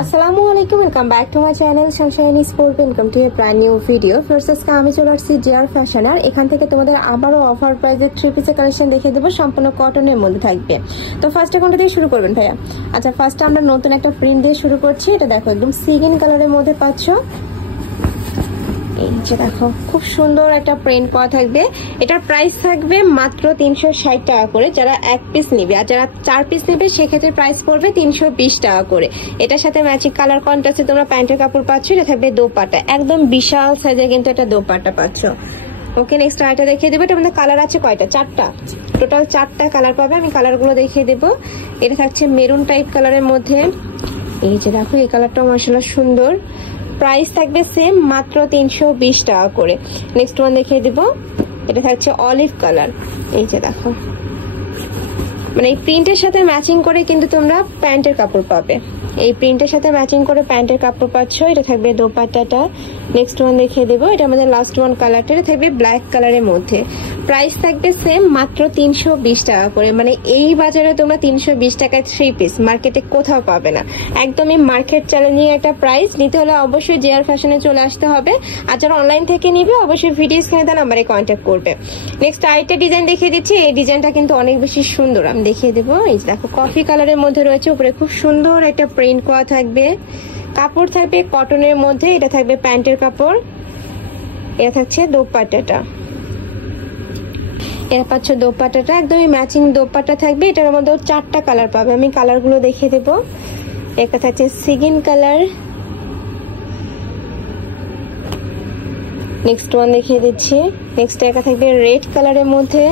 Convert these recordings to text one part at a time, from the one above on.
আসসালামু আলাইকুম, welcome back to my channel Sunshine sport. Welcome to A brand new video. First আজকে আমি চলে আসছি জেআর ফ্যাশন, আর এখান থেকে তোমাদের আবারও অফার প্রাইসে থ্রি পিসের কালেকশন দেখিয়ে দেবো, সম্পূর্ণ কটনের মধ্যে থাকবে। তো ফার্স্টে কোনটা দিয়ে শুরু করবেন ভাইয়া? আচ্ছা, ফার্স্টে আমরা নতুন একটা প্রিন্ট দিয়ে শুরু করছি। এটা দেখো একদম সিগিন কালারের মধ্যে পাচ্ছ। এই যে দেখো খুব সুন্দর একটা প্রিন্ট করা থাকবে। এটার প্রাইস থাকবে মাত্র 360 টাকা করে যারা এক পিস নিবে, আর যারা 4 পিস নিবে সেক্ষেত্রে প্রাইস পড়বে 320 টাকা করে। এটার সাথে ম্যাচিং কালার কন্ট্রাস্টে তোমরা প্যান্টের কাপড় পাচ্ছ। এটা থাকবে দোপাট্টা, একদম বিশাল সাইজের কিন্তু একটা দোপাট্টা পাচ্ছ। ওকে, নেক্সট আইটা দেখিয়ে দেবো। এটা আমাদের কালার আছে কয়টা? 4টা, টোটাল 4টা কালার পাবে। আমি কালারগুলো দেখিয়ে দেবো। এটা থাকছে মেরুন টাইপ কালারের মধ্যে। এই যে দেখো এই কালারটাও মাশাআল্লাহ সুন্দর। প্রাইস থাকবে সেম মাত্র 320 টাকা করে। নেক্সট ওয়ান দেখিয়ে দিব। এটা থাকছে অলিভ কালার। এই যে দেখো, মানে এই প্রিন্টের সাথে ম্যাচিং করে কিন্তু তোমরা প্যান্টের কাপড় পাবে। এই প্রিন্টের সাথে ম্যাচিং করে প্যান্টের কাপড় পাচ্ছ। এটা থাকবে দোপাট্টাটা। নেক্সট ওয়ান দেখিয়ে দেবো। এটা আমাদের লাস্ট ওয়ান কালারটা। এটা থাকবে ব্ল্যাক কালারের মধ্যে। প্রাইস থাকবে সেম মাত্র 320 টাকা করে। মানে এই বাজারে তোমরা 320 টাকায় থ্রি পিস মার্কেটে কোথাও পাবে না। একদমই মার্কেট চ্যালেঞ্জিং একটা প্রাইস। নিতে হলে অবশ্যই জেআর ফ্যাশনে চলে আসতে হবে, আর যারা অনলাইন থেকে নিবে অবশ্যই ভিডিও স্ক্রিনে দেওয়া নাম্বারে কন্ট্যাক্ট করবে। নেক্সট আরেকটা ডিজাইন দেখিয়ে দিচ্ছি। এই ডিজাইনটা কিন্তু অনেক বেশি সুন্দর, আমি দেখিয়ে দেবো। এই দেখো কফি কালারের মধ্যে রয়েছে, উপরে খুব সুন্দর একটা প্রিন্ট করা থাকবে। কাপড় থাকবে কটনের মধ্যে। এটা থাকবে প্যান্টের কাপড়। এটা থাকছে দোপাট্টাটা। এর পাচ্ছ দোপাট্টাটা, একদমই ম্যাচিং দোপাট্টা থাকবে। এটার মধ্যে 4টা কালার পাবে। আমি কালারগুলো দেখিয়ে দেবো। একটা থাকছে সিগিন কালার। নেক্সট ওয়ান দেখিয়ে দিচ্ছি। নেক্সট একটা থাকবে রেড কালারের মধ্যে।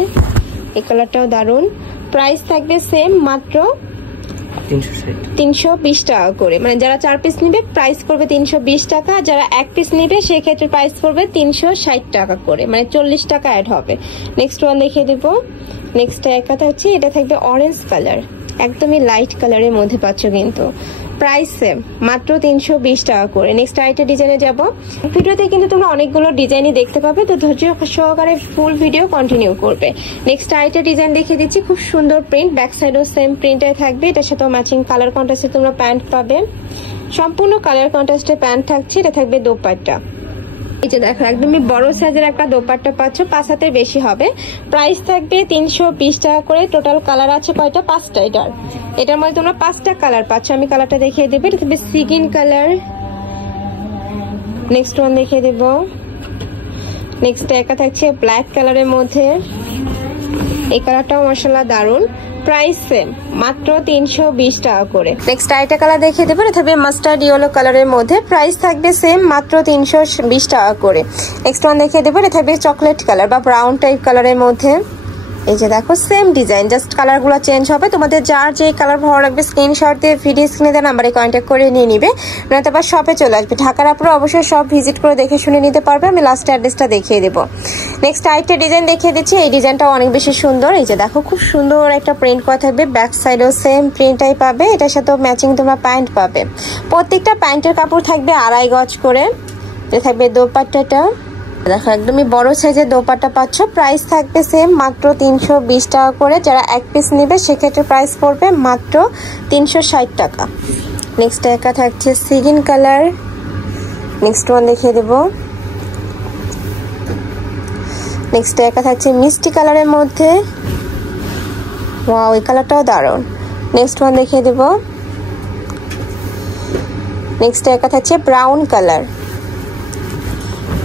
এই কালারটাও দারুন। প্রাইস থাকবে সেম মাত্র 320 টাকা করে। মানে যারা 4 পিস নিবে প্রাইস করবে 320 টাকা, যারা এক পিস নিবে সেক্ষেত্রে প্রাইস করবে 360 টাকা করে, মানে 40 টাকা অ্যাড হবে। নেক্সট ওয়ান দেখিয়ে দেবো। নেক্সট এক কথা হচ্ছে এটা থাকবে অরেঞ্জ কালার, একদমই লাইট কালারের মধ্যে পাচ্ছ কিন্তু। প্রাইস সেম মাত্র 320 টাকা করে। নেক্সট আরেকটা ডিজাইনে যাবো। ভিডিওতে কিন্তু তোমরা অনেকগুলো ডিজাইনই দেখতে পাবে, তো ধৈর্য সহকারে ফুল ভিডিও কন্টিনিউ করবে। নেক্সট আরেকটা ডিজাইন দেখিয়ে দিচ্ছি। খুব সুন্দর প্রিন্ট, ব্যাক সাইডও সেম প্রিন্টাই থাকবে। এটার সাথে ম্যাচিং কালার কন্ট্রাস্টে তোমরা প্যান্ট পাবে। সম্পূর্ণ কালার কন্ট্রাস্টে প্যান্ট থাকছে। এটা থাকবে দোপাট্টা। এই যে দেখো একদমই বড় সাইজের একটা দোপাট্টা পাচ্ছ, 5 হাতের বেশি হবে। প্রাইস থাকবে 320 টাকা করে। টোটাল কালার আছে কয়টা? 5টা। এটার মধ্যে তোমরা 5টা কালার পাচ্ছ। আমি কালারটা দেখিয়ে দেবো। এটা থাকবে সিগিন কালার। নেক্সট ওয়ান দেখিয়ে দেবো। নেক্সট একটা থাকছে ব্ল্যাক কালারের মধ্যে। এই কালারটাও মাশাআল্লাহ দারুন। প্রাইস সেম মাত্র 320 টাকা করে। নেক্সট আরেকটা কালার দেখিয়ে দেবো। এটা থাকবে মাস্টার্ড ইয়েলো কালারের মধ্যে। প্রাইস থাকবে সেম মাত্র 320 টাকা করে। নেক্সট ওয়ান দেখিয়ে দেবো। এটা থাকবে চকলেট কালার বা ব্রাউন টাইপ কালারের মধ্যে। এই যে দেখো সেম ডিজাইন, জাস্ট কালারগুলো চেঞ্জ হবে। তোমাদের যার যে কালার ভালো লাগবে স্ক্রিনশট দিয়ে ভিডিও স্ক্রিনে দেওয়া নাম্বারে কন্ট্যাক্ট করে নিয়ে নিবে, নয়তো আবার শপে চলে আসবে। ঢাকার আপুরা অবশ্যই সব ভিজিট করে দেখে শুনে নিতে পারবে। আমি লাস্ট অ্যাড্রেসটা দেখিয়ে দেবো। নেক্সট আরেকটা ডিজাইন দেখিয়ে দিচ্ছি। এই ডিজাইনটাও অনেক বেশি সুন্দর। এই যে দেখো খুব সুন্দর একটা প্রিন্ট করা থাকবে। ব্যাক সাইডেও সেম প্রিন্টটাই পাবে। এটার সাথেও ম্যাচিং তোমরা প্যান্ট পাবে। প্রত্যেকটা প্যান্টের কাপড় থাকবে 2.5 গজ করে। এটা থাকবে দোপাট্টাটা। দেখো একদমই বড় সাইজের দোপাট্টা পাচ্ছ। প্রাইস থাকবে সেম মাত্র 320 টাকা করে। যারা এক পিস নিবে সেক্ষেত্রে প্রাইস পড়বে মাত্র 360 টাকা। নেক্সট একটা থাকছে সিগিন কালার। নেক্সট ওয়ান দেখিয়ে দেবো। নেক্সট একটা থাকছে মিষ্টি কালারের মধ্যে। ওয়াও, এই কালারটাও দারুণ। নেক্সট ওয়ান দেখিয়ে দেবো। নেক্সট একটা থাকছে ব্রাউন কালার।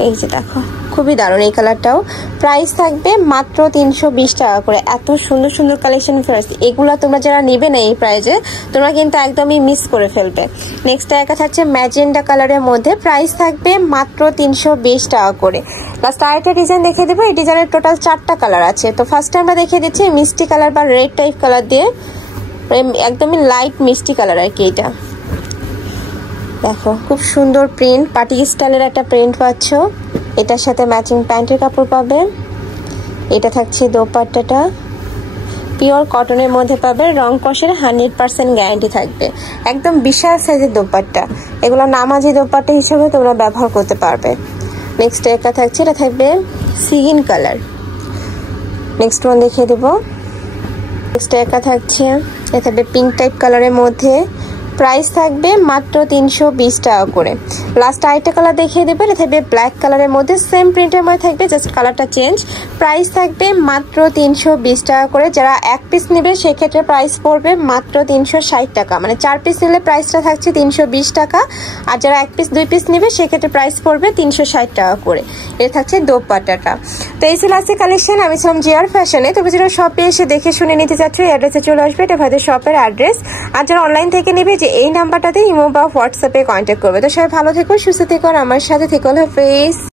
এই যে দেখো খুবই দারুণ এই কালারটাও। প্রাইস থাকবে মাত্র 320 টাকা করে। এত সুন্দর সুন্দর কালেকশন ফেরত, এগুলা তোমরা যারা নিবে না এই প্রাইজে তোমরা কিন্তু একদমই মিস করে ফেলবে। নেক্সট একটা থাকছে ম্যাজেন্ডা কালারের মধ্যে। প্রাইস থাকবে মাত্র 320 টাকা করে। লাস্ট আরেকটা ডিজাইন দেখিয়ে দেবো। এই ডিজাইনের টোটাল 4টা কালার আছে। তো ফার্স্টে আমরা দেখিয়ে দিচ্ছি মিষ্টি কালার বা রেড টাইপ কালার দিয়ে, একদমই লাইট মিষ্টি কালার আর কি। এটা দেখো খুব সুন্দর প্রিন্ট, পার্টি স্টাইলের একটা প্রিন্ট পাচ্ছ। এটার সাথে ম্যাচিং প্যান্টের কাপড় পাবে। এটা থাকছে দোপাট্টাটা, পিওর কটনের মধ্যে পাবে। রং কষের 100% গ্যারান্টি থাকবে। একদম বিশাল সাইজের দোপাট্টা। এগুলো নামাজি দোপাট্টা হিসেবে তোমরা ব্যবহার করতে পারবে। নেক্সট একটা থাকছে, এটা থাকবে সিগিন কালার। নেক্সট ওয়ান দেখিয়ে দেবো। নেক্সট একটা থাকছে, এটা থাকবে পিঙ্ক টাইপ কালারের মধ্যে। প্রাইস থাকবে মাত্র 320 টাকা করে। লাস্ট আরেকটা কালার দেখিয়ে দেবেন, এটা থাকবে ব্ল্যাক কালারের মধ্যে, সেম প্রিন্টের মধ্যে থাকবে, জাস্ট কালারটা চেঞ্জ। প্রাইস থাকবে মাত্র 320 টাকা করে। যারা এক পিস নেবে সেক্ষেত্রে প্রাইস পড়বে মাত্র 360 টাকা, মানে 4 পিস নিলে প্রাইসটা থাকছে 320 টাকা, আর যারা এক পিস 2 পিস নেবে সেক্ষেত্রে প্রাইস পড়বে 360 টাকা করে। এটা থাকছে দোপাট্টাটা। তো এই ছিল আজকে কালেকশন। আমি ছিলাম জিআর ফ্যাশনে। তবে যারা শপে এসে দেখে শুনে নিতে চাচ্ছ এই অ্যাড্রেসে চলে আসবে, এটা ভাইদের শপের অ্যাড্রেস। আর যারা অনলাইন থেকে নেবে যে এই নাম্বারটাতে ইমো বা হোয়াটসঅ্যাপে কন্ট্যাক্ট করবে। তো সবাই ভালো থেকো, সুস্থ থেকো, আর আমার সাথে থেকো। আল্লাহ হাফেজ।